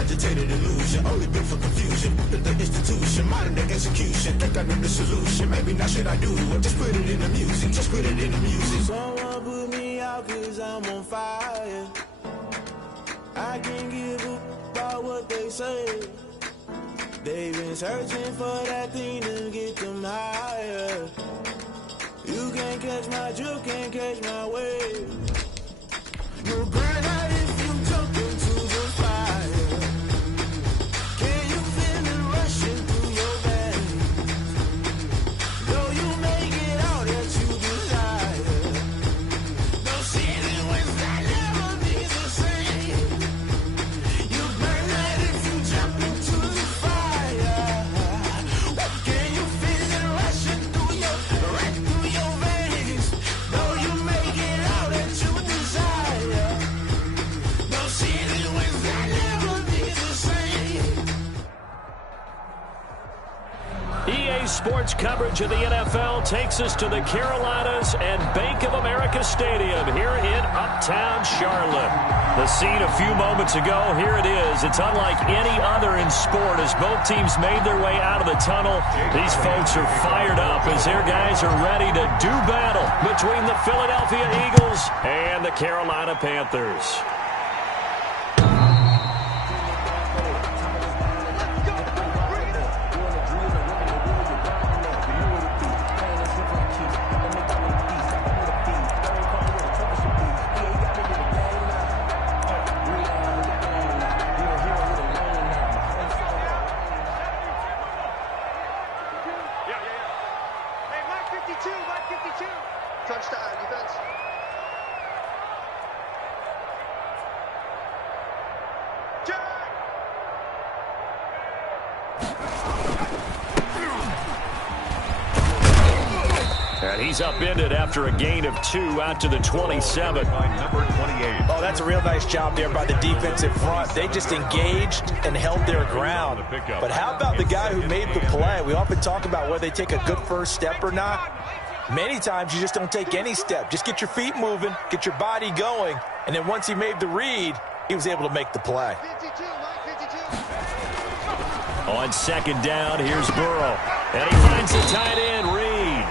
agitated illusion, only built for confusion. The institution, modern day execution. Think I know the solution. Maybe now should I do it? Just put it in the music. Just put it in the music. Someone put me out 'cause I'm on fire. I can't give up about what they say. They've been searching for that thing to get them higher. You can't catch my drift, can't catch my wave. You'll burn out if you jump into the fire. Can you feel it rushing through your veins? Though you make it out that you desire. Don't see it when that never be the same. You burn out if you jump into the fire. Can you feel it rushing through your veins? Though you make it out that you desire. Don't see it when that never be the same. EA Sports coverage of the NFL takes us to the Carolinas and Bank of America Stadium here in Uptown Charlotte. The scene a few moments ago, here it is. It's unlike any other in sport as both teams made their way out of the tunnel. These folks are fired up as their guys are ready to do battle between the Philadelphia Eagles and the Carolina Panthers. Touchdown, defense. And he's upended after a gain of 2 out to the 27. By number 28. Oh, that's a real nice job there by the defensive front. They just engaged and held their ground. But how about the guy who made the play? We often talk about whether they take a good first step or not. Many times you just don't take any step. Just get your feet moving, get your body going, and then once he made the read, he was able to make the play. 52, line 52. On second down, here's Burrow. And he finds the tight end, Reed.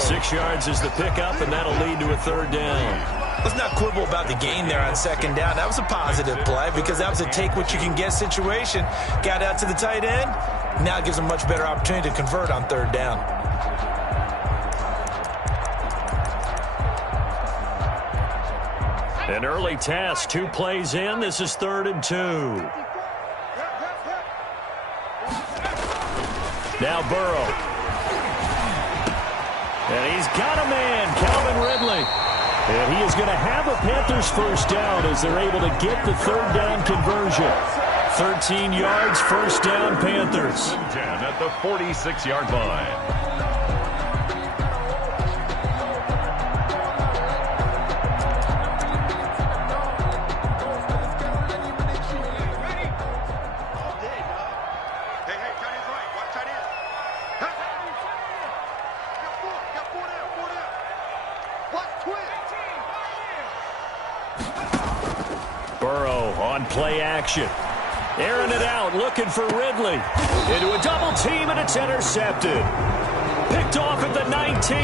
6 yards is the pickup, and that'll lead to a third down. Let's not quibble about the gain there on second down. That was a positive play because that was a take-what-you-can-get situation. Got out to the tight end. Now it gives them a much better opportunity to convert on third down. An early task, 2 plays in. This is 3rd and 2. Now Burrow. And he's got a man, Calvin Ridley. And he is going to have a Panthers first down as they're able to get the third down conversion. 13 yards, first down, Panthers. 10 at the 46-yard line. Burrow on play action. Airing it out, looking for Ridley. Into a double team, and it's intercepted. Picked off at the 19.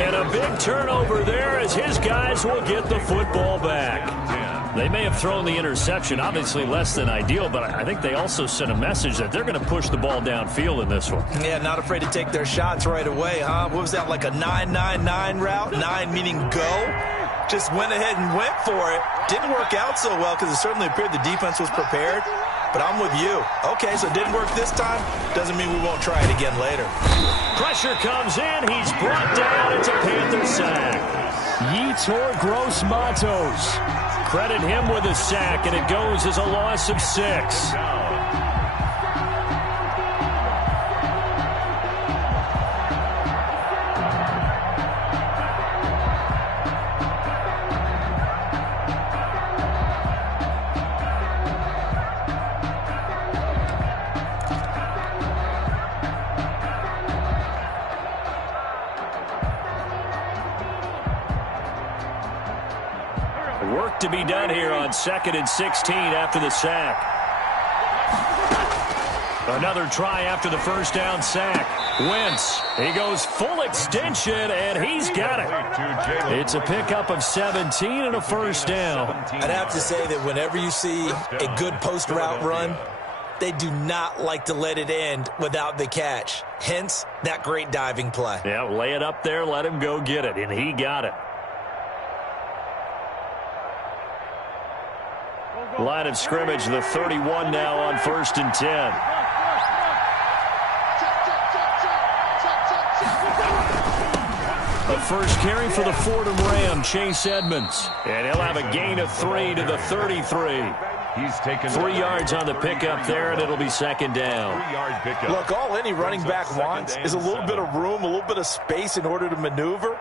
And a big turnover there as his guys will get the football back. They may have thrown the interception, obviously less than ideal, but I think they also sent a message that they're going to push the ball downfield in this one. Yeah, not afraid to take their shots right away, huh? What was that, like a 9-9-9 route? 9 meaning go? Just went ahead and went for it. Didn't work out so well because it certainly appeared the defense was prepared. But I'm with you. Okay, so it didn't work this time. Doesn't mean we won't try it again later. Pressure comes in. He's brought down. It's a Panther sack. Yetur Gross-Matos. Credit him with a sack, and it goes as a loss of 6. Work to be done here on 2nd and 16 after the sack. Another try after the first down sack. Wentz, he goes full extension, and he's got it. It's a pickup of 17 and a first down. I'd have to say that whenever you see a good post route run, they do not like to let it end without the catch. Hence, that great diving play. Yeah, lay it up there, let him go get it, and he got it. Line of scrimmage, the 31 now on 1st and 10. A first carry for the Fordham Ram, Chase Edmonds. And he'll have a gain of 3 to the 33. He's taken 3 yards on the pickup there, and it'll be second down. 3-yard pickup. Look, all any running back wants is a little bit of room, a little bit of space in order to maneuver.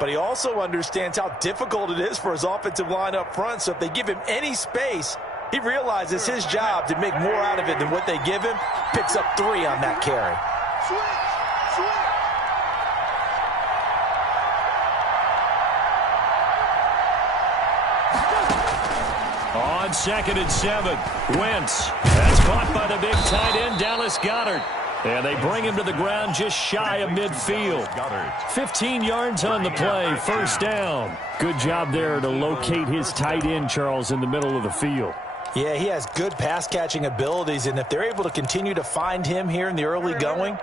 But he also understands how difficult it is for his offensive line up front. So if they give him any space, he realizes his job to make more out of it than what they give him. Picks up 3 on that carry. On 2nd and 7, Wentz. That's caught by the big tight end, Dallas Goedert. And they bring him to the ground just shy of midfield. 15 yards on the play, first down. Good job there to locate his tight end, Charles, in the middle of the field. Yeah, he has good pass-catching abilities, and if they're able to continue to find him here in the early going,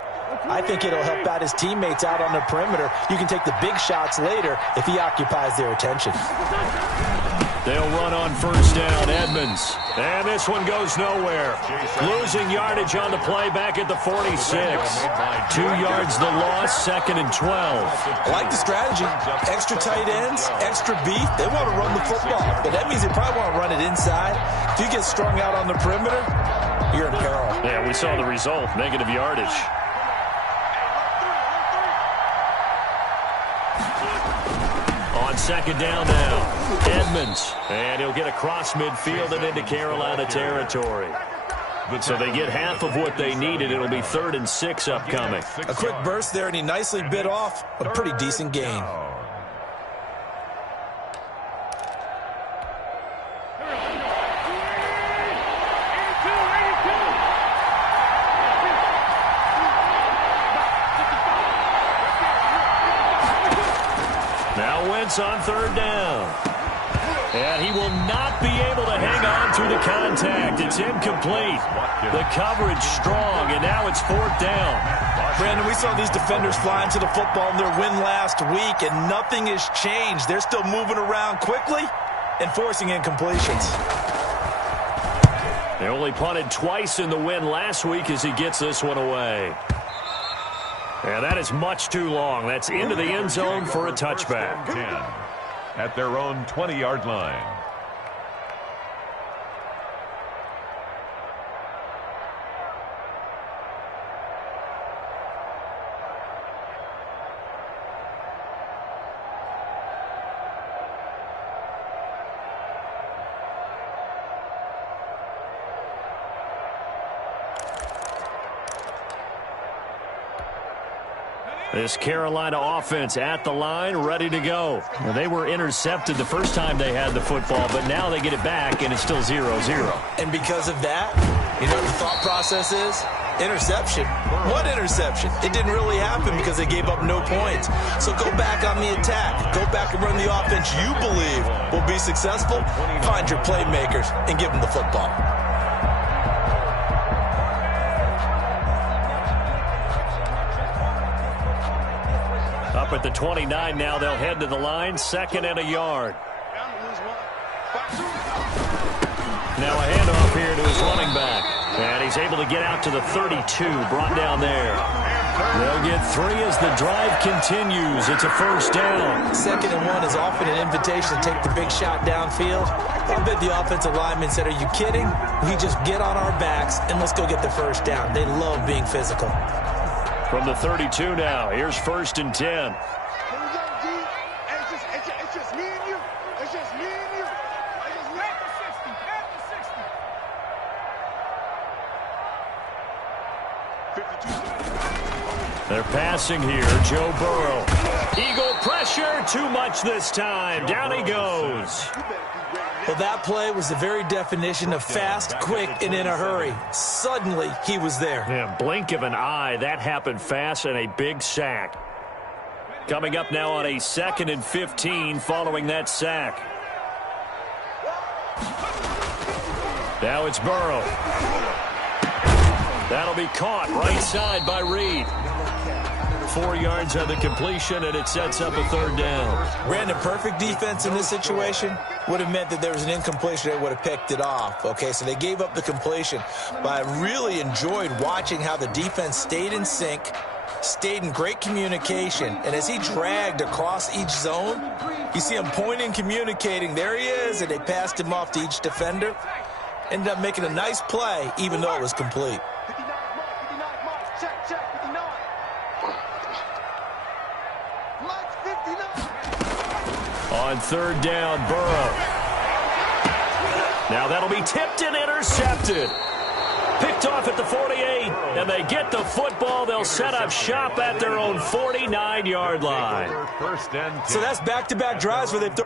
I think it'll help out his teammates out on the perimeter. You can take the big shots later if he occupies their attention. They'll run on first down, Edmonds. And this one goes nowhere. Losing yardage on the play back at the 46. 2 yards the loss, 2nd and 12. I like the strategy. Extra tight ends, extra beef. They want to run the football, but that means they probably want to run it inside. If you get strung out on the perimeter, you're in peril. Yeah, we saw the result, negative yardage. On 2nd down now, Edmonds. And he'll get across midfield and into Carolina territory. So they get half of what they needed. It'll be 3rd and 6 upcoming. A quick burst there, and he nicely bit off a pretty decent gain. Now Wentz on 3rd down. And he will not be able to hang on through the contact. It's incomplete. The coverage strong, and now it's 4th down. Brandon, we saw these defenders fly into the football in their win last week, and nothing has changed. They're still moving around quickly and forcing incompletions. They only punted twice in the win last week as he gets this one away. And that is much too long. That's into the end zone for a touchback. 10 at their own 20-yard line. This Carolina offense at the line, ready to go. Well, they were intercepted the first time they had the football, but now they get it back, and it's still 0-0. And because of that, you know what the thought process is? Interception. What interception? It didn't really happen because they gave up no points. So go back on the attack. Go back and run the offense you believe will be successful. Find your playmakers and give them the football. Up at the 29 now, they'll head to the line, 2nd and a yard. Now a handoff here to his running back. And he's able to get out to the 32, brought down there. They'll get 3 as the drive continues. It's a first down. 2nd and 1 is often an invitation to take the big shot downfield. I bet the offensive lineman said, are you kidding? We just get on our backs and let's go get the first down. They love being physical. From the 32 now, here's 1st and 10. Here we go, D. It's just me and you. It's just me and you. It's just me. At the 60. They're passing here. Joe Burrow. Eagle pressure. Too much this time. Down he goes. Well, that play was the very definition of fast, quick, and in a hurry. Suddenly, he was there. Yeah, blink of an eye. That happened fast and a big sack. Coming up now on a 2nd and 15 following that sack. Now it's Burrow. That'll be caught right side by Reed. 4 yards on the completion, and it sets up a 3rd down. Brandon, perfect defense in this situation would have meant that there was an incompletion. They would have picked it off. Okay, so they gave up the completion. But I really enjoyed watching how the defense stayed in sync, stayed in great communication, and as he dragged across each zone, you see him pointing, communicating. There he is, and they passed him off to each defender. Ended up making a nice play, even though it was complete. 59 mark, check, 59. Mark 59. On 3rd down, Burrow. Now that'll be tipped and intercepted. Picked off at the 48, and they get the football. They'll set up shop at their own 49-yard line. So that's back-to-back drives where they've...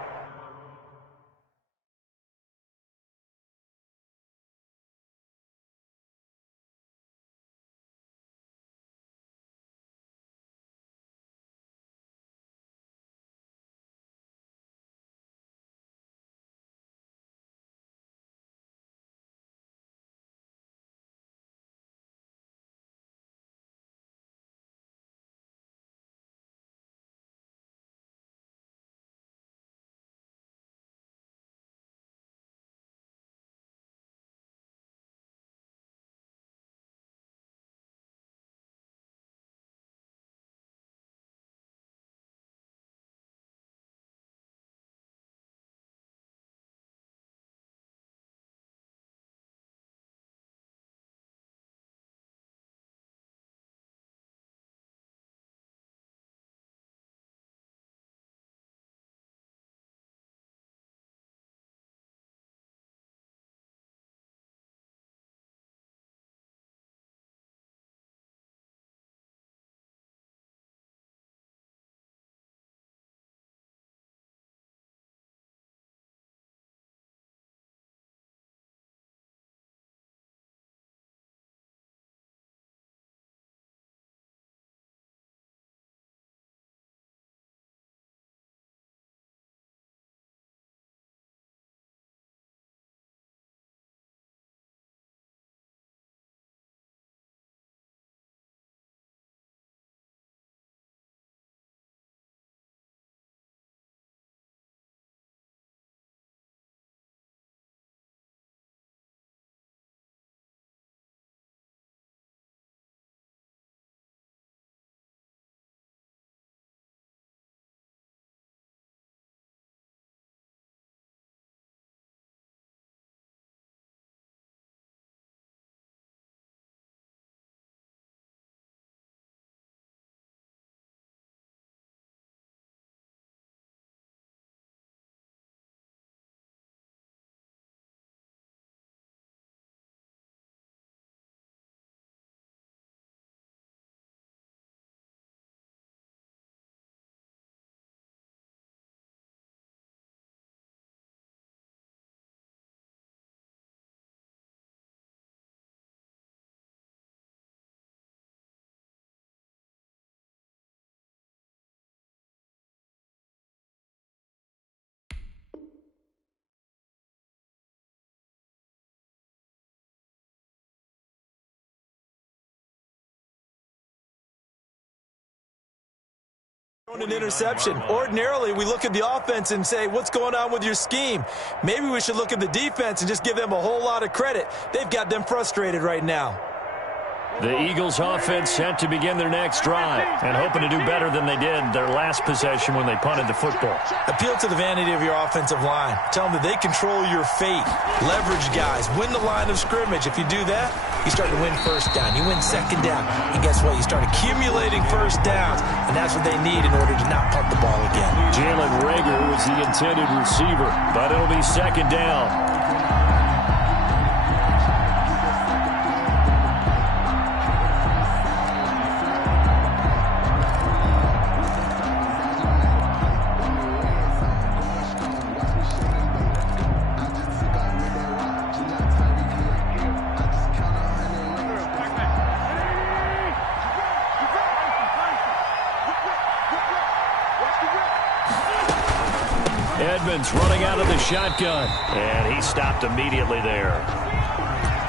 An interception. Ordinarily, we look at the offense and say, what's going on with your scheme? Maybe we should look at the defense and just give them a whole lot of credit. They've got them frustrated right now. The Eagles offense set to begin their next drive and hoping to do better than they did their last possession when they punted the football. Appeal to the vanity of your offensive line. Tell them that they control your fate. Leverage guys. Win the line of scrimmage. If you do that, you start to win 1st down. You win 2nd down. And guess what? You start accumulating 1st downs. And that's what they need in order to not punt the ball again. Jalen Reagor was the intended receiver, but it'll be 2nd down. Evans running out of the shotgun. And he stopped immediately there.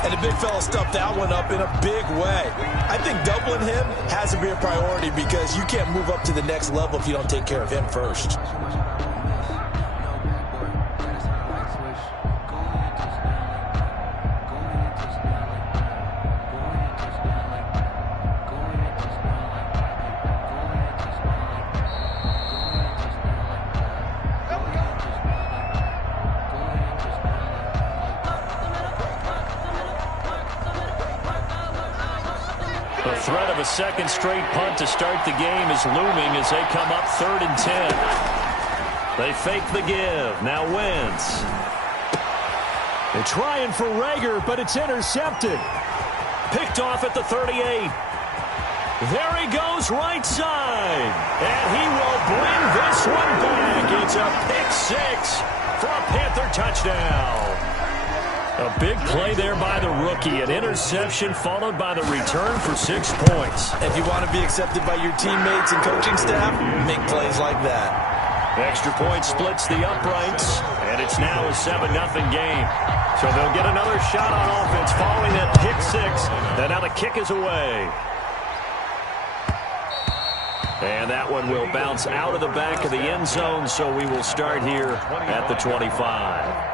And the big fella stuffed that one up in a big way. I think doubling him has to be a priority because you can't move up to the next level if you don't take care of him first. The threat of a second straight punt to start the game is looming as they come up 3rd and 10. They fake the give. Now Wentz. They're trying for Rager, but it's intercepted. Picked off at the 38. There he goes right side. And he will bring this one back. It's a pick six for a Panther touchdown. A big play there by the rookie. An interception followed by the return for 6 points. If you want to be accepted by your teammates and coaching staff, make plays like that. Extra point splits the uprights, and it's now a 7-0 game. So they'll get another shot on offense following that pick six. And now the kick is away. And that one will bounce out of the back of the end zone, so we will start here at the 25.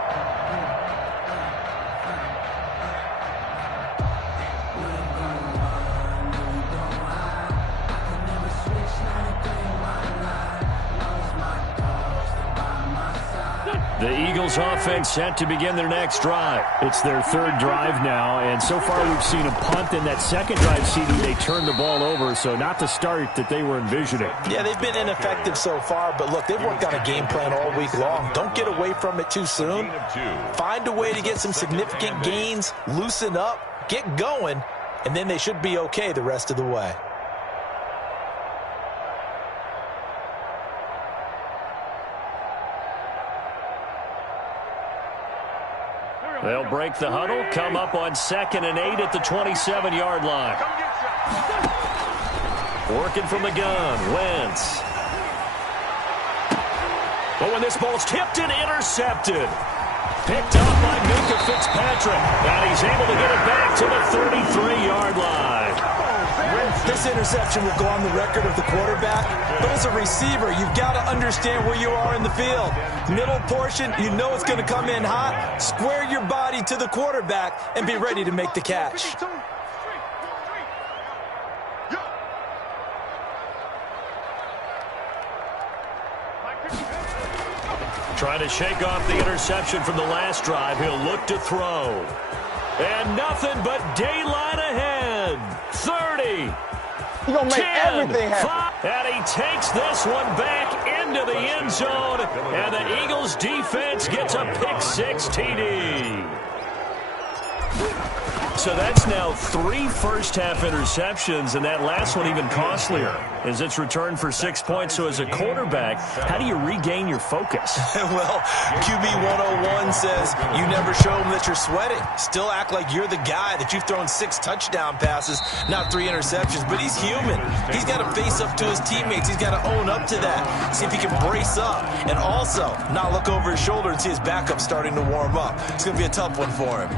The Eagles offense set to begin their next drive. It's their 3rd drive now, and so far we've seen a punt. In that second drive, CD, they turned the ball over, so not the start that they were envisioning. Yeah, they've been ineffective so far, but look, they've worked on a game plan all week long. Don't get away from it too soon. Find a way to get some significant gains, loosen up, get going, and then they should be okay the rest of the way. They'll break the huddle, come up on 2nd and 8 at the 27-yard line. Working from the gun, Wentz. Oh, and this ball's tipped and intercepted. Picked up by Minka Fitzpatrick. And he's able to get it back to the 33-yard line. This interception will go on the record of the quarterback, but as a receiver, you've got to understand where you are in the field. Middle portion, you know it's going to come in hot. Square your body to the quarterback and be ready to make the catch. Trying to shake off the interception from the last drive. He'll look to throw. And nothing but daylight ahead. 30. He's going to make 10, everything happen. 5, and he takes this one back into the end zone. And the Eagles defense gets a pick six TD. So that's now 3 first-half interceptions, and that last one even costlier as it's returned for 6 points. So as a quarterback, how do you regain your focus? Well, QB 101 says you never show them that you're sweating. Still act like you're the guy that you've thrown 6 touchdown passes, not 3 interceptions. But he's human. He's got to face up to his teammates. He's got to own up to that. See if he can brace up and also not look over his shoulder and see his backup starting to warm up. It's going to be a tough one for him.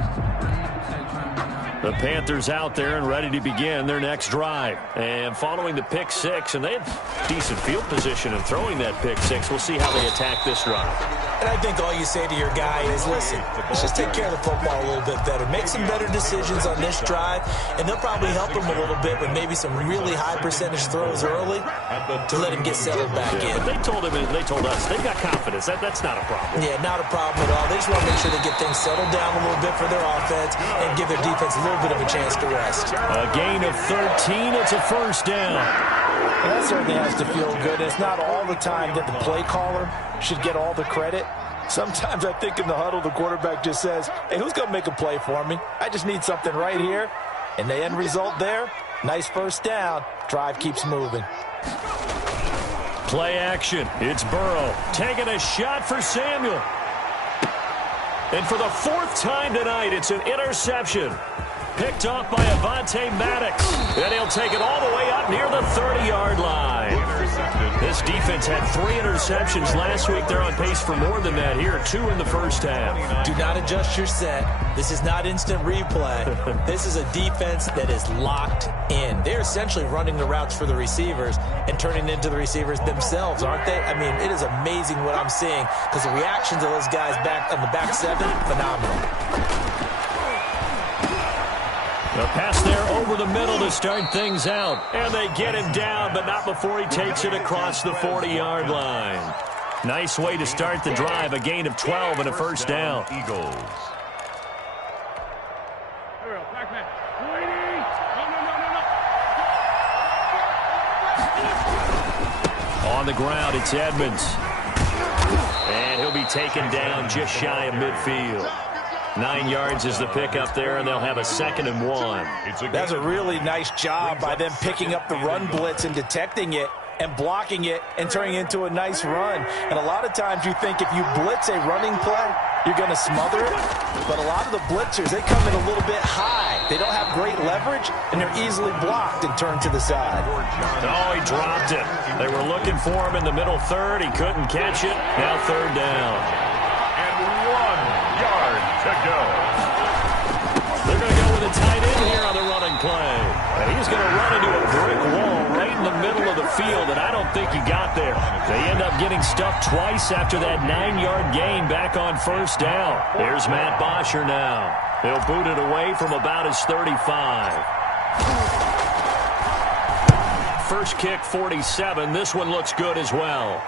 The Panthers out there and ready to begin their next drive. And following the pick six, and they have decent field position in throwing that pick six. We'll see how they attack this drive. And I think all you say to your guy is, listen, let's just take care of the football a little bit better. Make some better decisions on this drive, and they'll probably help him a little bit with maybe some really high percentage throws early to let him get settled back in. But they told him, and they told us, they've got confidence. That's not a problem. Yeah, not a problem at all. They just want to make sure they get things settled down a little bit for their offense and give their defense a little bit of a chance to rest. A gain of 13. It's a first down. Well, that certainly has to feel good. It's not all the time that the play caller should get all the credit. Sometimes I think in the huddle, the quarterback just says, hey, who's going to make a play for me? I just need something right here. And the end result there, nice first down. Drive keeps moving. Play action. It's Burrow taking a shot for Samuel. And for the 4th time tonight, it's an interception. Picked off by Avonte Maddox. And he'll take it all the way up near the 30-yard line. This defense had 3 interceptions last week. They're on pace for more than that here. 2 in the first half. Do not adjust your set. This is not instant replay. This is a defense that is locked in. They're essentially running the routes for the receivers and turning into the receivers themselves, aren't they? I mean, it is amazing what I'm seeing because the reactions of those guys back on the back 7, phenomenal. The pass there over the middle to start things out. And they get him down, but not before he takes it across the 40-yard line. Nice way to start the drive. A gain of 12 and a first down. Eagles. On the ground, it's Edmonds. And he'll be taken down just shy of midfield. 9 yards is the pickup there, and they'll have a 2nd and 1. That's a really nice job by them picking up the run blitz and detecting it and blocking it and turning it into a nice run. And a lot of times you think if you blitz a running play, you're going to smother it. But a lot of the blitzers, they come in a little bit high. They don't have great leverage, and they're easily blocked and turned to the side. Oh, he dropped it. They were looking for him in the middle third. He couldn't catch it. Now 3rd down. And 1 yard to go. They're going to go with a tight end here on the running play. And he's going to run into a brick wall right in the middle of the field, and I don't think he got there. They end up getting stuffed twice after that 9-yard gain back on 1st down. There's Matt Bosher now. He'll boot it away from about his 35. First kick, 47. This one looks good as well.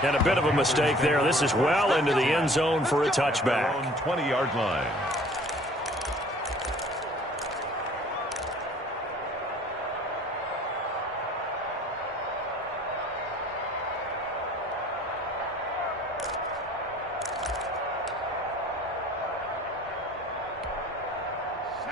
And a bit of a mistake there. This is well into the end zone for a touchback. 20-yard line.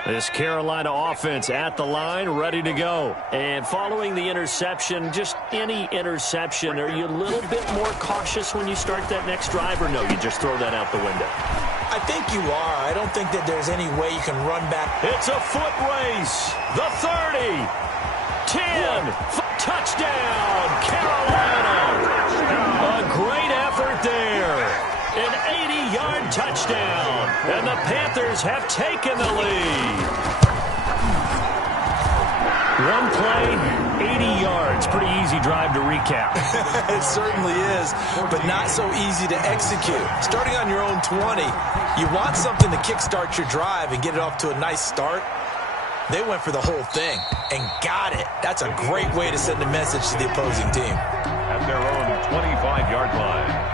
This Carolina offense at the line, ready to go. And following the interception, just any interception, are you a little bit more cautious when you start that next drive, or no, you just throw that out the window? I think you are. I don't think that there's any way you can run back. It's a foot race. The 30. 10. Touchdown, Carolina. A great effort there. An 80-yard touchdown, and the Panthers have taken the lead. One play, 80 yards. Pretty easy drive to recap. It certainly is, but not so easy to execute. Starting on your own 20, you want something to kickstart your drive and get it off to a nice start. They went for the whole thing and got it. That's a great way to send a message to the opposing team. At their own 25-yard line.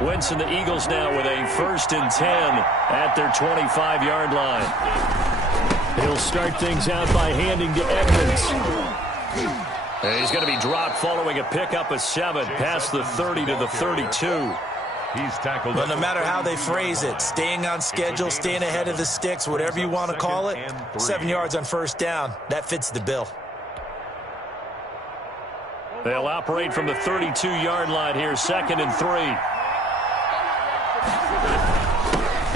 Wentz and the Eagles now with a 1st and 10 at their 25-yard line. He'll start things out by handing to Edmonds. And he's going to be dropped following a pickup of 7 past the 30 to the 32. He's tackled. But no matter how they phrase it, staying on schedule, staying ahead of the sticks, whatever you want to call it, 7 yards on 1st down, that fits the bill. They'll operate from the 32-yard line here, 2nd and 3.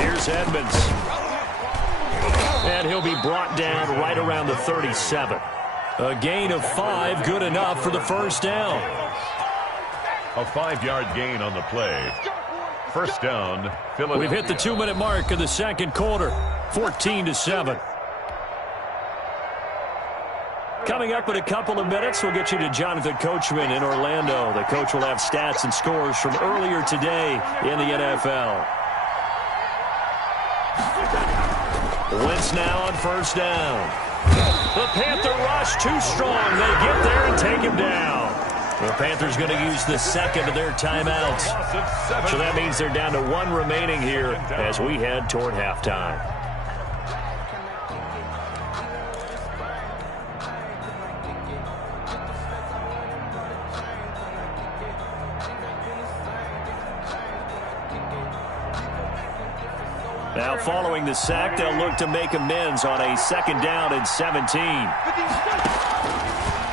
Here's Edmonds. And he'll be brought down right around the 37. A gain of 5, good enough for the 1st down. A 5-yard gain on the play. 1st down, Philadelphia. We've hit the 2-minute mark of the 2nd quarter, 14-7. Coming up in a couple of minutes, we'll get you to Jonathan Coachman in Orlando. The coach will have stats and scores from earlier today in the NFL. Wentz now on 1st down. The Panther rush too strong. They get there and take him down. The Panthers going to use the 2nd of their timeouts. So that means they're down to 1 remaining here as we head toward halftime. Now following the sack, they'll look to make amends on a 2nd down and 17.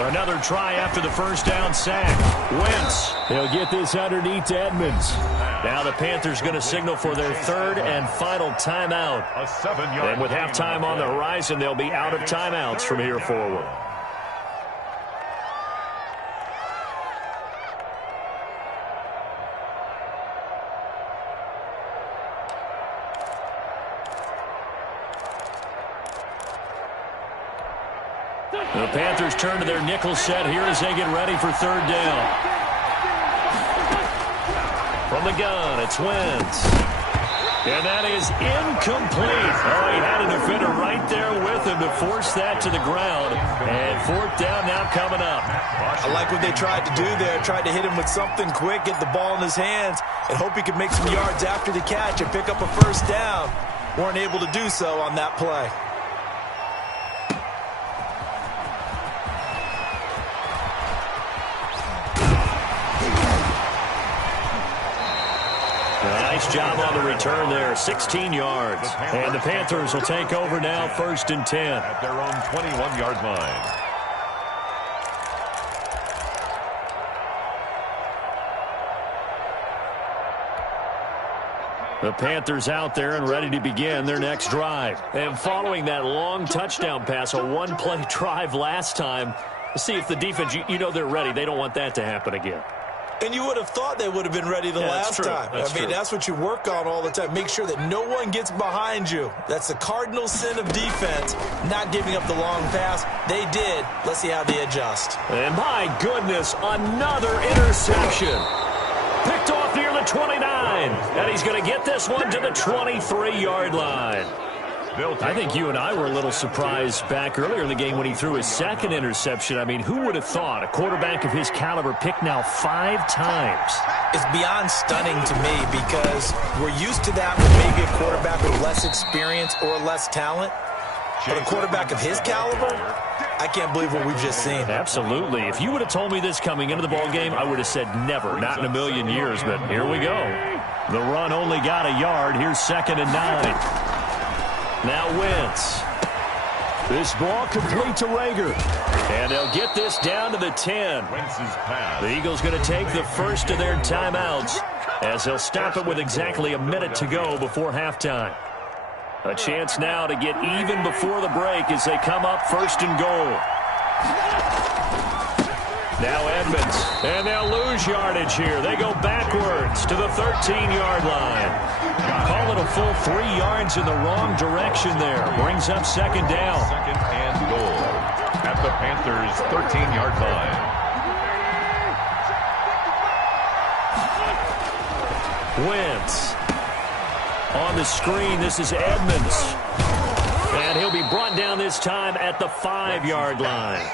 Another try after the 1st down sack. Wentz, he'll get this underneath to Edmonds. Now the Panthers going to signal for their third and final timeout. A 7-yard And with halftime on the horizon, they'll be out of timeouts from here forward. The Panthers turn to their nickel set here as they get ready for third down. From the gun, it's Wentz. And that is incomplete. Oh, he had a defender right there with him to force that to the ground. And fourth down now coming up. I like what they tried to do there. Tried to hit him with something quick, get the ball in his hands, and hope he could make some yards after the catch and pick up a first down. Weren't able to do so on that play. Nice job on the return there, 16 yards. And the Panthers will take over now, 1st and 10. At their own 21-yard line. The Panthers out there and ready to begin their next drive. And following that long touchdown pass, a one-play drive last time, see if the defense, you know they're ready. They don't want that to happen again. And you would have thought they would have been ready the last time. I mean, that's what you work on all the time. Make sure that no one gets behind you. That's the cardinal sin of defense, not giving up the long pass. They did. Let's see how they adjust. And my goodness, another interception. Picked off near the 29. And he's going to get this one to the 23-yard line. I think you and I were a little surprised back earlier in the game when he threw his second interception. I mean, who would have thought a quarterback of his caliber picked now 5 times? It's beyond stunning to me because we're used to that with maybe a quarterback with less experience or less talent. But a quarterback of his caliber, I can't believe what we've just seen. Absolutely. If you would have told me this coming into the ballgame, I would have said never, not in a million years. But here we go. The run only got a yard. Here's 2nd and 9. Now Wentz. This ball complete to Rager. And they'll get this down to the 10. The Eagles going to take the first of their timeouts as they'll stop it with exactly a minute to go before halftime. A chance now to get even before the break as they come up 1st and goal. Now Edmonds. And they'll lose yardage here. They go backwards to the 13-yard line. Call it a full 3 yards in the wrong direction there. Brings up 2nd down. 2nd and goal at the Panthers' 13-yard line. Wentz. On the screen, this is Edmonds. And he'll be brought down this time at the 5-yard line.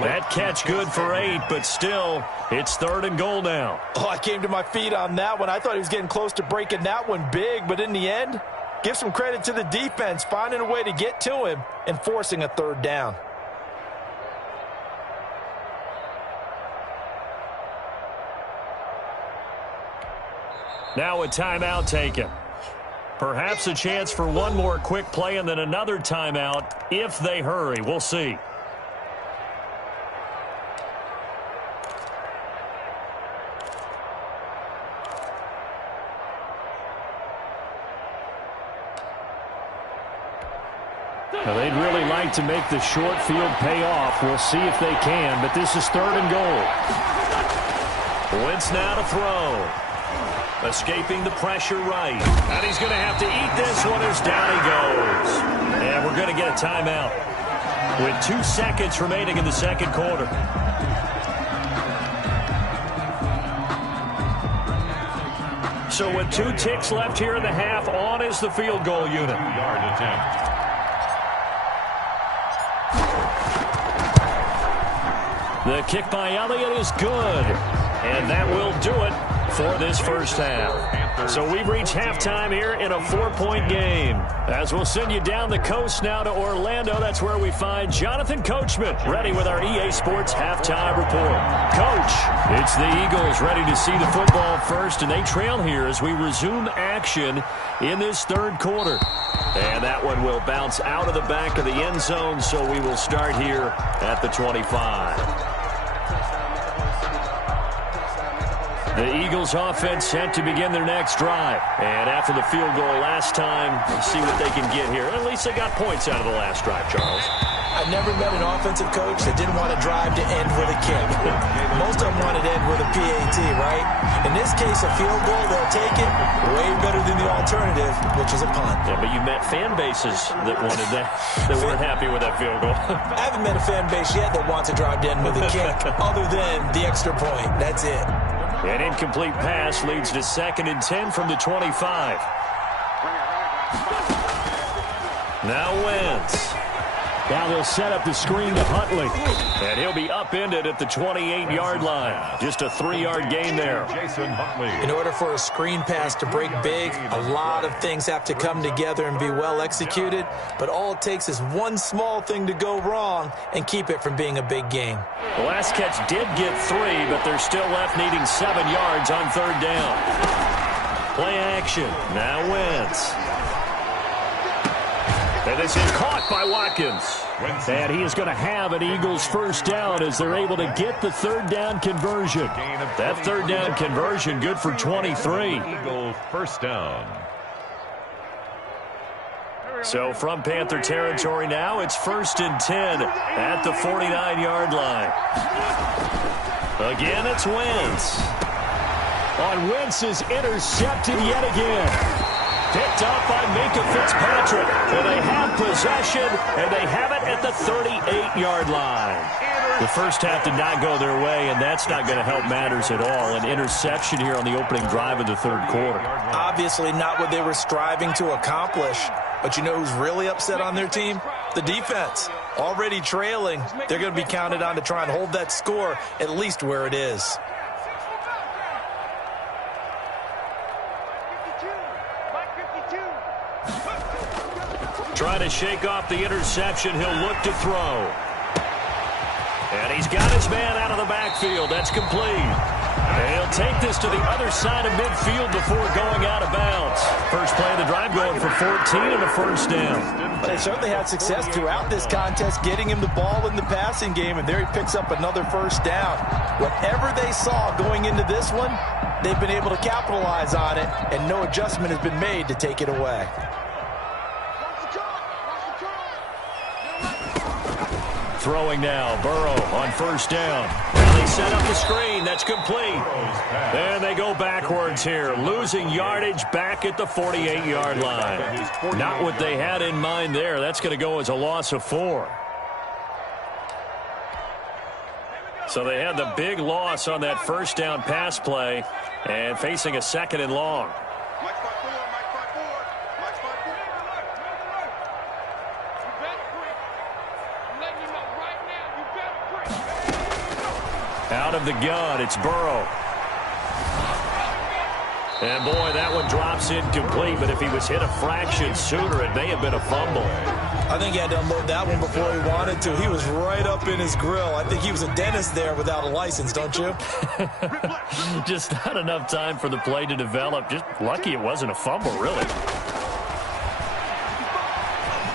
That catch good for 8, but still, it's 3rd and goal now. Oh, I came to my feet on that one. I thought he was getting close to breaking that one big, but in the end, give some credit to the defense, finding a way to get to him and forcing a 3rd down. Now a timeout taken. Perhaps a chance for one more quick play and then another timeout if they hurry. We'll see. Now they'd really like to make the short field pay off. We'll see if they can, but this is 3rd and goal. Wentz now to throw. Escaping the pressure right. And he's going to have to eat this one as down he goes. And we're going to get a timeout with 2 seconds remaining in the 2nd quarter. So with 2 ticks left here in the half, on is the field goal unit. 2-yard attempt. The kick by Elliott is good. And that will do it for this first half. So we've reached halftime here in a 4-point game. As we'll send you down the coast now to Orlando, that's where we find Jonathan Coachman, ready with our EA Sports halftime report. Coach, it's the Eagles ready to see the football first, and they trail here as we resume action in this 3rd quarter. And that one will bounce out of the back of the end zone, so we will start here at the 25. The Eagles offense set to begin their next drive. And after the field goal last time, we'll see what they can get here. At least they got points out of the last drive, Charles. I never met an offensive coach that didn't want to drive to end with a kick. Most of them wanted to end with a PAT, right? In this case, a field goal, they'll take it way better than the alternative, which is a punt. Yeah, but you met fan bases that wanted that, that weren't happy with that field goal. I haven't met a fan base yet that wants to drive to end with a kick other than the extra point. That's it. An incomplete pass leads to 2nd and 10 from the 25. Now Wentz. Now they'll set up the screen to Huntley. And he'll be upended at the 28-yard line. Just a 3-yard gain there. In order for a screen pass to break big, a lot of things have to come together and be well executed. But all it takes is one small thing to go wrong and keep it from being a big gain. The last catch did get 3, but they're still left needing 7 yards on 3rd down. Play action. Now Wentz. And this is caught by Watkins. And he is going to have an Eagles first down as they're able to get the 3rd down conversion. That 3rd down conversion good for 23. Eagles first down. So from Panther territory now, it's 1st and 10 at the 49-yard line. Again, it's Wentz. On Wentz is intercepted yet again. Picked up by Minka Fitzpatrick. And they have possession, and they have it at the 38-yard line. The first half did not go their way, and that's not going to help matters at all. An interception here on the opening drive of the 3rd quarter. Obviously not what they were striving to accomplish. But you know who's really upset on their team? The defense. Already trailing. They're going to be counted on to try and hold that score at least where it is. Trying to shake off the interception. He'll look to throw. And he's got his man out of the backfield. That's complete. And he'll take this to the other side of midfield before going out of bounds. First play of the drive going for 14 and a first down. But they certainly had success throughout this contest getting him the ball in the passing game, and there he picks up another first down. Whatever they saw going into this one, they've been able to capitalize on it, and no adjustment has been made to take it away. Throwing now, Burrow on first down. And they set up the screen. That's complete. And they go backwards here, losing yardage back at the 48-yard line. Not what they had in mind there. That's going to go as a loss of 4. So they had the big loss on that first down pass play and facing a 2nd and long. Out of the gun, it's Burrow. And boy, that one drops incomplete, but if he was hit a fraction sooner, it may have been a fumble. I think he had to unload that one before he wanted to. He was right up in his grill. I think he was a dentist there without a license, don't you? Just not enough time for the play to develop. Just lucky it wasn't a fumble, really.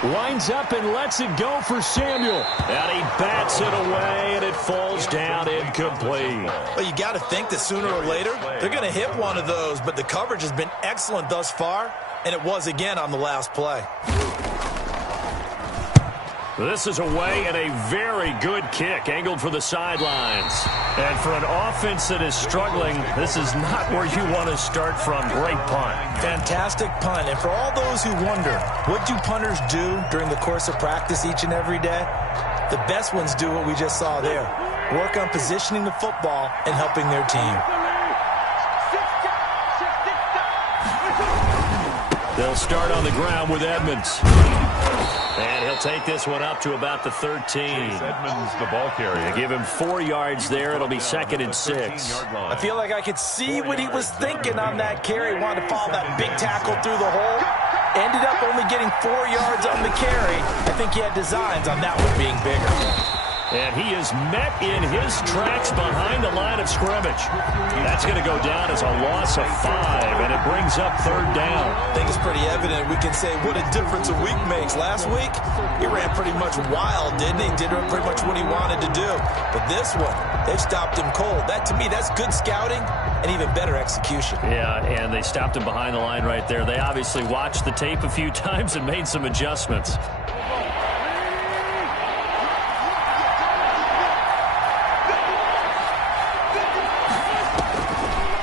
Lines up and lets it go for Samuel. And he bats it away, and it falls down incomplete. Well, you got to think that sooner or later, they're going to hit one of those, but the coverage has been excellent thus far, and it was again on the last play. This is away and a very good kick, angled for the sidelines. And for an offense that is struggling, this is not where you want to start from. Great punt. Fantastic punt. And for all those who wonder, what do punters do during the course of practice each and every day? The best ones do what we just saw there. Work on positioning the football and helping their team. They'll start on the ground with Edmonds. And he'll take this one up to about the 13. Edmonds, the ball carrier. They give him 4 yards there. It'll be 2nd and 6. I feel like I could see what he was thinking on that carry. Wanted to follow that big tackle through the hole. Ended up only getting 4 yards on the carry. I think he had designs on that one being bigger. And he is met in his tracks behind the line of scrimmage. That's going to go down as a loss of 5, and it brings up third down. I think it's pretty evident. We can say what a difference a week makes. Last week, he ran pretty much wild, didn't he? Did pretty much what he wanted to do. But this one, they've stopped him cold. That, to me, that's good scouting and even better execution. Yeah, and they stopped him behind the line right there. They obviously watched the tape a few times and made some adjustments.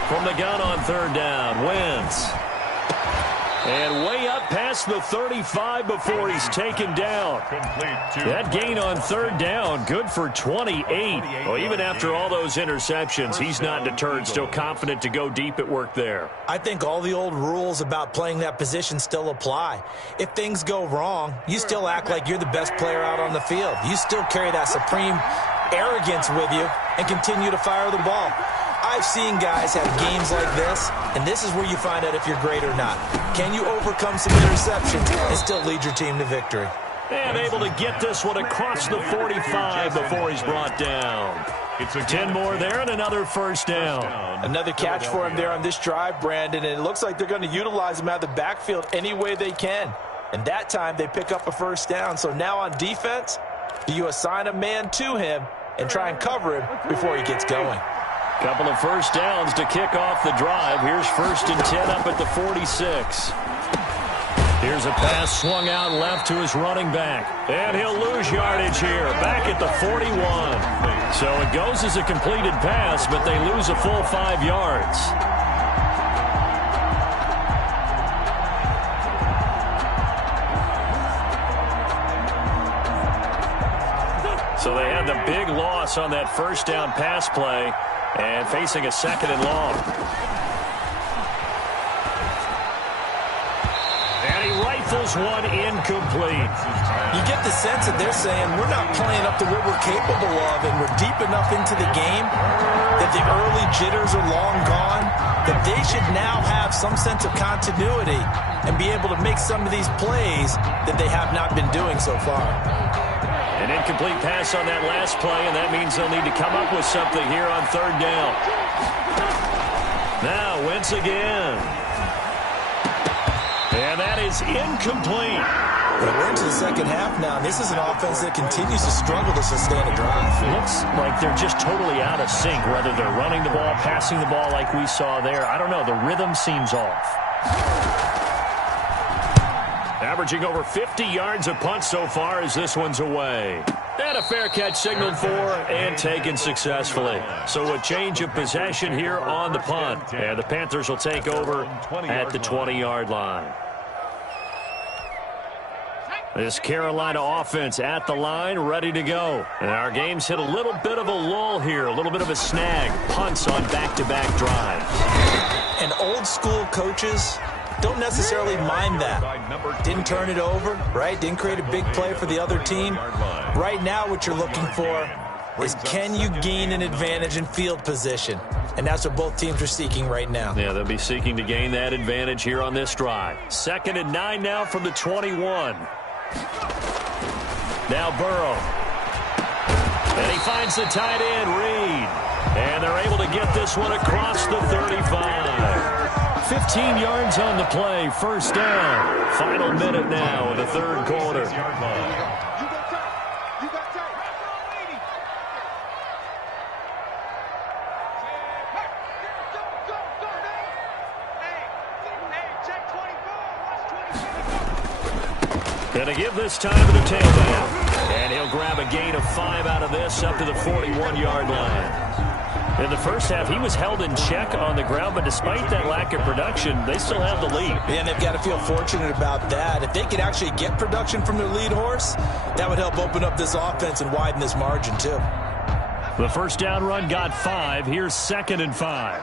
From the gun on third down, Wentz. And way up past the 35 before he's taken down. That gain on third down, good for 28. Well, even after all those interceptions, he's not deterred, still confident to go deep at work there. I think all the old rules about playing that position still apply. If things go wrong, you still act like you're the best player out on the field. You still carry that supreme arrogance with you and continue to fire the ball. I've seen guys have games like this, and this is where you find out if you're great or not. Can you overcome some interceptions and still lead your team to victory? And able to get this one across the 45 before he's brought down. It's 10 more there and another first down. Another catch for him there on this drive, Brandon, and it looks like they're going to utilize him out of the backfield any way they can. And that time they pick up a first down. So now on defense, do you assign a man to him and try and cover him before he gets going? Couple of first downs to kick off the drive. Here's 1st and 10 up at the 46. Here's a pass swung out left to his running back. And he'll lose yardage here, back at the 41. So it goes as a completed pass, but they lose a full 5 yards. So they had the big loss on that first down pass play. And facing a 2nd and long. And he rifles one incomplete. You get the sense that they're saying we're not playing up to what we're capable of, and we're deep enough into the game that the early jitters are long gone, that they should now have some sense of continuity and be able to make some of these plays that they have not been doing so far. An incomplete pass on that last play, and that means they'll need to come up with something here on third down. Now, Wentz again. And that is incomplete. Well, we're into the second half now, and this is an offense that continues to struggle to sustain a drive. Looks like they're just totally out of sync, whether they're running the ball, passing the ball like we saw there. I don't know. The rhythm seems off. Averaging over 50 yards a punt so far as this one's away. And a fair catch signaled for and taken successfully. So a change of possession here on the punt. And the Panthers will take over at the 20-yard line. This Carolina offense at the line, ready to go. And our game's hit a little bit of a lull here, a little bit of a snag. Punts on back-to-back drives. And old school coaches don't necessarily mind that. Didn't turn it over, right? Didn't create a big play for the other team. Right now what you're looking for is can you gain an advantage in field position? And that's what both teams are seeking right now. Yeah, they'll be seeking to gain that advantage here on this drive. 2nd and 9 now from the 21. Now Burrow. And he finds the tight end, Reed. And they're able to get this one across the 35. 15 yards on the play, first down. Final minute now in the third quarter. Going to give this time to the tailback. And he'll grab a gain of 5 out of this up to the 41-yard line. In the first half, he was held in check on the ground, but despite that lack of production, they still have the lead. And they've got to feel fortunate about that. If they could actually get production from their lead horse, that would help open up this offense and widen this margin, too. The first down run got 5. Here's 2nd and 5.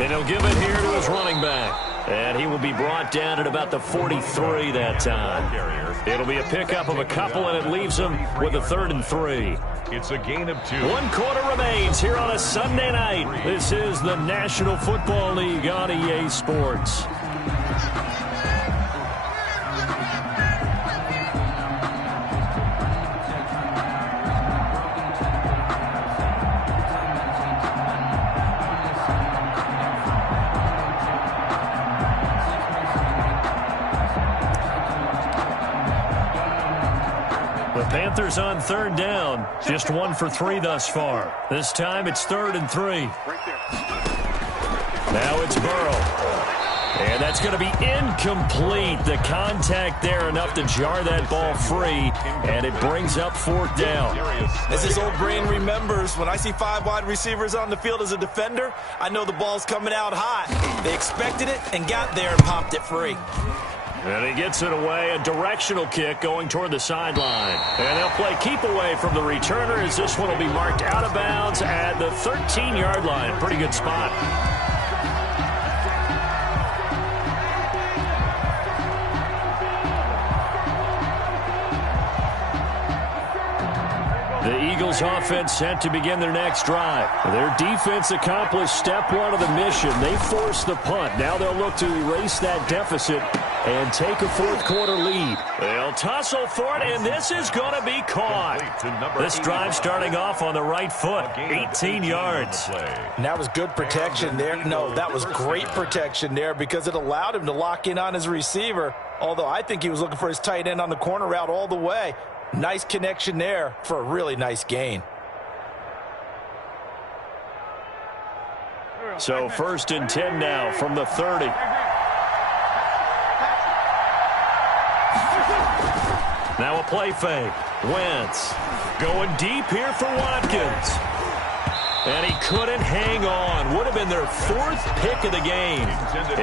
And he'll give it here to his running back. And he will be brought down at about the 43 that time. It'll be a pickup of a couple, and it leaves him with a 3rd and 3. It's a gain of 2. 1 quarter remains here on a Sunday night. This is the National Football League on EA Sports. Panthers on third down. Just 1 for 3 thus far. This time it's 3rd and 3. Now it's Burrow. And that's going to be incomplete. The contact there enough to jar that ball free, and it brings up 4th down. As his old brain remembers, when I see 5 wide receivers on the field as a defender, I know the ball's coming out hot. They expected it and got there and popped it free. And he gets it away, a directional kick going toward the sideline. And they'll play keep away from the returner as this one will be marked out of bounds at the 13-yard line. Pretty good spot. The Eagles offense set to begin their next drive. Their defense accomplished step 1 of the mission. They forced the punt. Now they'll look to erase that deficit and take a 4th quarter lead. They'll tussle for it, and this is going to be caught. This drive starting off on the right foot, 18 yards. And that was good protection there. No, that was great protection there because it allowed him to lock in on his receiver, although I think he was looking for his tight end on the corner route all the way. Nice connection there for a really nice gain. So 1st and 10 now from the 30. Now a play fake. Wentz going deep here for Watkins. And he couldn't hang on. Would have been their 4th pick of the game.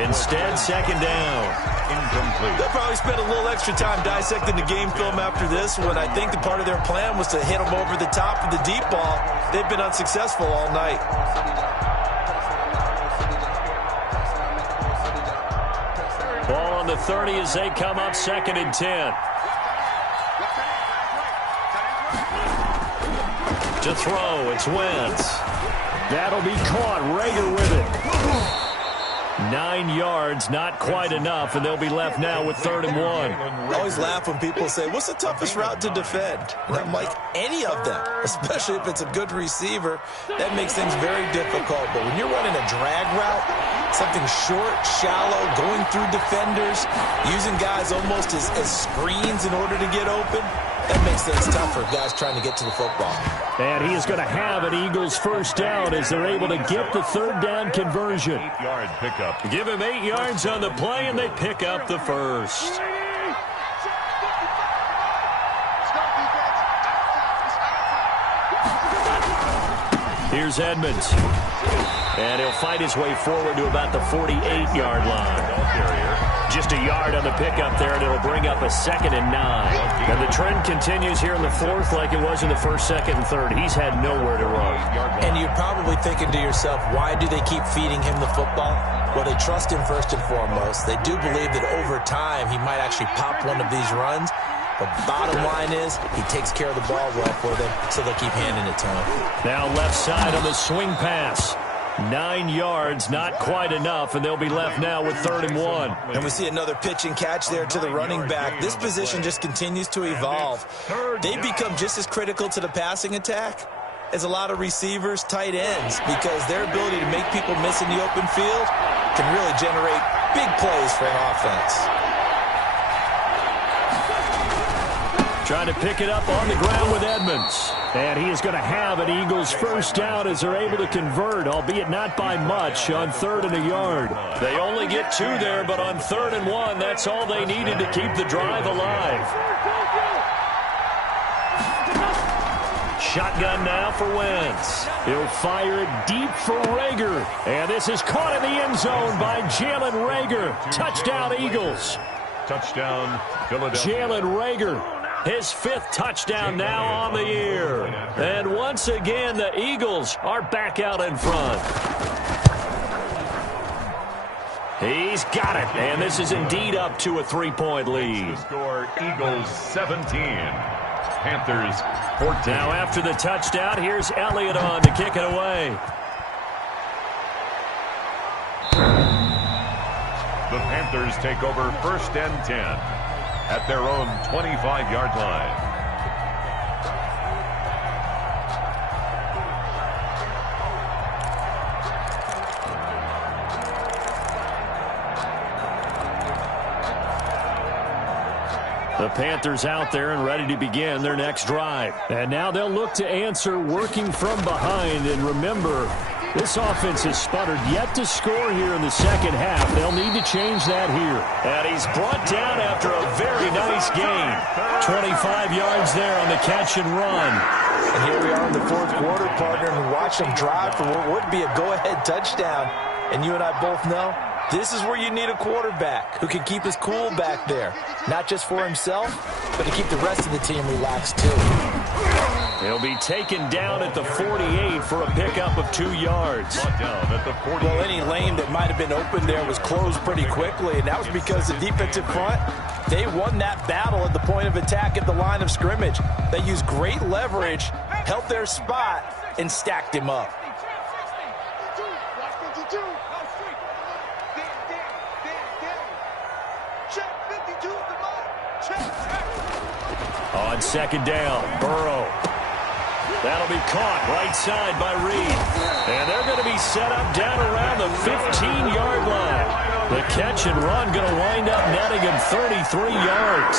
Instead, 2nd down. Incomplete. They'll probably spend a little extra time dissecting the game film after this when I think the part of their plan was to hit them over the top of the deep ball. They've been unsuccessful all night. Ball on the 30 as they come up 2nd and 10. To throw, it's Wentz. That'll be caught. Rager with it. 9 yards, not quite enough, and they'll be left now with 3rd and 1. I always laugh when people say, what's the toughest route to defend? And I'm like, any of them, especially if it's a good receiver. That makes things very difficult. But when you're running a drag route, something short, shallow, going through defenders, using guys almost as screens in order to get open, that makes things tough for guys trying to get to the football. And he is going to have an Eagles 1st down as they're able to get the 3rd down conversion. 8-yard pickup. Give him 8 yards on the play, and they pick up the 1st. Here's Edmonds. And he'll fight his way forward to about the 48-yard line. Just a yard on the pickup there, and it'll bring up a 2nd and 9. And the trend continues here in the 4th like it was in the 1st, 2nd, and 3rd. He's had nowhere to run. And you're probably thinking to yourself, why do they keep feeding him the football? Well, they trust him first and foremost. They do believe that over time he might actually pop one of these runs. But bottom line is he takes care of the ball well for them, so they'll keep handing it to him. Now left side on the swing pass. 9 yards, not quite enough, and they'll be left now with 3rd and 1. And we see another pitch and catch there to the running back. This position just continues to evolve. They become just as critical to the passing attack as a lot of receivers, tight ends, because their ability to make people miss in the open field can really generate big plays for an offense. Trying to pick it up on the ground with Edmonds. And he is going to have an Eagles 1st down as they're able to convert, albeit not by much, on 3rd and a yard. They only get 2 there, but on 3rd and 1, that's all they needed to keep the drive alive. Shotgun now for Wentz. He'll fire it deep for Rager. And this is caught in the end zone by Jalen Rager. Touchdown, Eagles. Touchdown, Philadelphia. Jalen Rager. His 5th touchdown now on the year. And once again, the Eagles are back out in front. He's got it. And this is indeed up to a 3-point lead. The score, Eagles 17. Panthers 14. Now after the touchdown, here's Elliott on to kick it away. The Panthers take over 1st and 10. At their own 25-yard line. The Panthers out there and ready to begin their next drive. And now they'll look to answer working from behind. And remember, this offense has sputtered yet to score here in the second half. They'll need to change that here. And he's brought down after a very nice gain. 25 yards there on the catch and run. And here we are in the fourth quarter, partner, and watch them drive for what would be a go-ahead touchdown. And you and I both know this is where you need a quarterback who can keep his cool back there. Not just for himself, but to keep the rest of the team relaxed too. He'll be taken down at the 48 for a pickup of 2 yards. Well, any lane that might have been open there was closed pretty quickly, and that was because the defensive front, they won that battle at the point of attack at the line of scrimmage. They used great leverage, held their spot, and stacked him up. On second down, Burrow. That'll be caught right side by Reed. And they're going to be set up down around the 15-yard line. The catch and run going to wind up netting him 33 yards.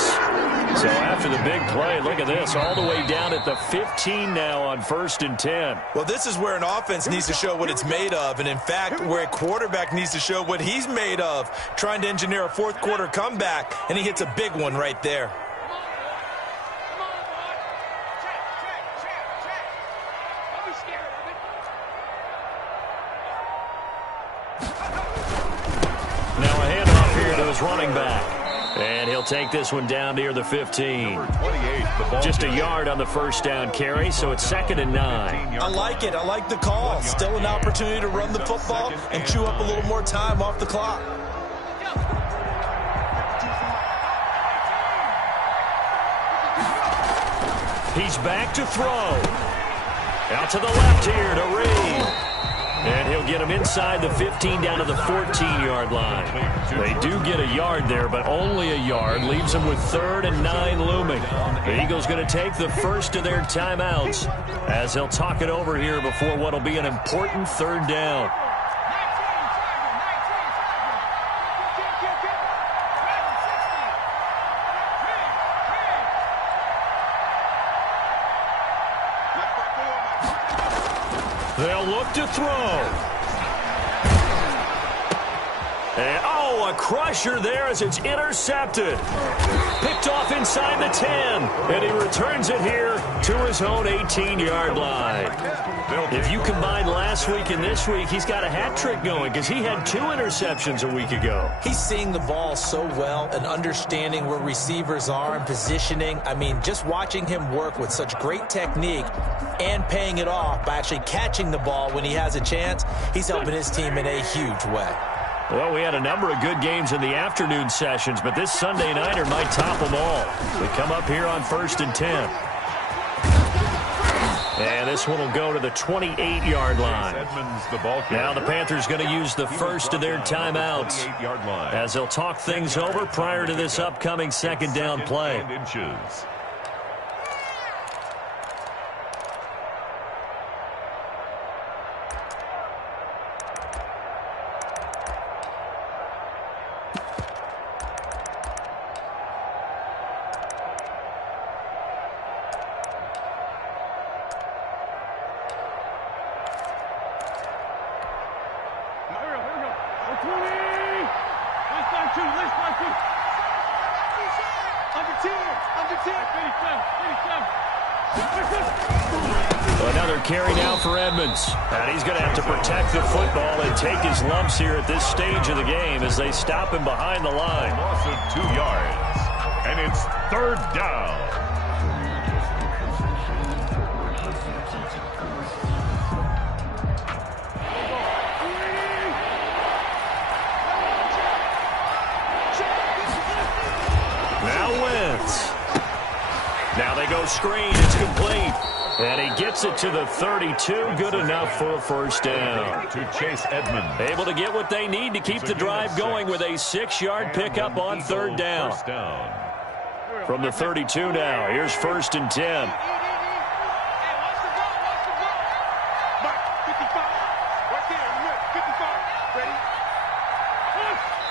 So after the big play, look at this, all the way down at the 15 now on 1st and 10. Well, this is where an offense needs to show what it's made of, and in fact, where a quarterback needs to show what he's made of, trying to engineer a fourth quarter comeback, and he hits a big one right there. Running back. And he'll take this one down near the 15. Just a yard on the first down carry, so it's 2nd and 9. I like it. I like the call. Still an opportunity to run the football and chew up a little more time off the clock. He's back to throw. Out to the left here to Reed. And he'll get him inside the 15 down to the 14-yard line. They do get a yard there, but only a yard. Leaves them with 3rd and 9 looming. The Eagles going to take the first of their timeouts as they'll talk it over here before what will be an important 3rd down. They'll look to throw. And, a crusher there as it's intercepted. Picked off inside the 10. And he returns it here to his own 18-yard line. If you combine last week and this week, he's got a hat trick going because he had 2 interceptions a week ago. He's seeing the ball so well and understanding where receivers are and positioning. I mean, just watching him work with such great technique and paying it off by actually catching the ball when he has a chance, he's helping his team in a huge way. Well, we had a number of good games in the afternoon sessions, but this Sunday nighter might top them all. We come up here on 1st and 10. And this one will go to the 28-yard line. Now the Panthers going to use the first of their timeouts as they'll talk things over prior to this upcoming 2nd down play. Another carry now for Edmonds. And he's going to have to protect the football and take his lumps here at this stage of the game as they stop him behind the line. Loss of 2 yards. And it's 3rd down. Now Wentz. Now they go screen. It's complete. And he gets it to the 32. Good enough for a first down. To Chase Edmonds. Able to get what they need to keep the drive going with a 6-yard pickup on 3rd down. From the 32 now, here's 1st and 10.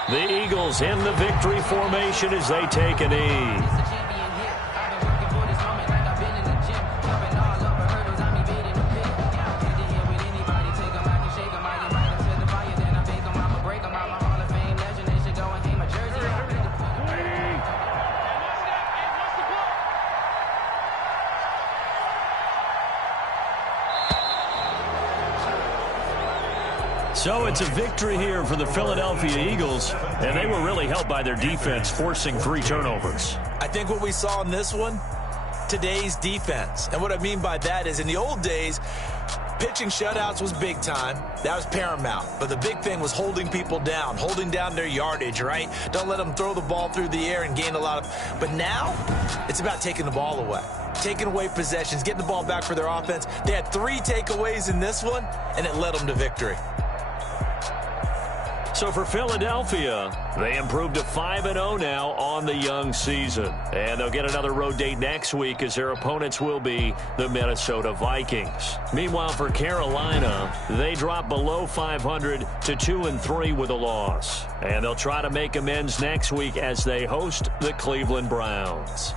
The Eagles in the victory formation as they take a knee. So it's a victory here for the Philadelphia Eagles, and they were really helped by their defense, forcing 3 turnovers. I think what we saw in this one, today's defense. And what I mean by that is in the old days, pitching shutouts was big time. That was paramount. But the big thing was holding people down, holding down their yardage, right? Don't let them throw the ball through the air and gain a lot of... But now, it's about taking the ball away. Taking away possessions, getting the ball back for their offense. They had 3 takeaways in this one, and it led them to victory. So for Philadelphia, they improved to 5-0 now on the young season. And they'll get another road date next week as their opponents will be the Minnesota Vikings. Meanwhile, for Carolina, they drop below 500 to 2-3 with a loss. And they'll try to make amends next week as they host the Cleveland Browns.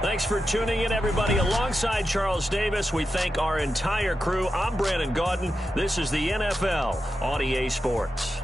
Thanks for tuning in, everybody. Alongside Charles Davis, we thank our entire crew. I'm Brandon Gaudin. This is the NFL on EA Sports.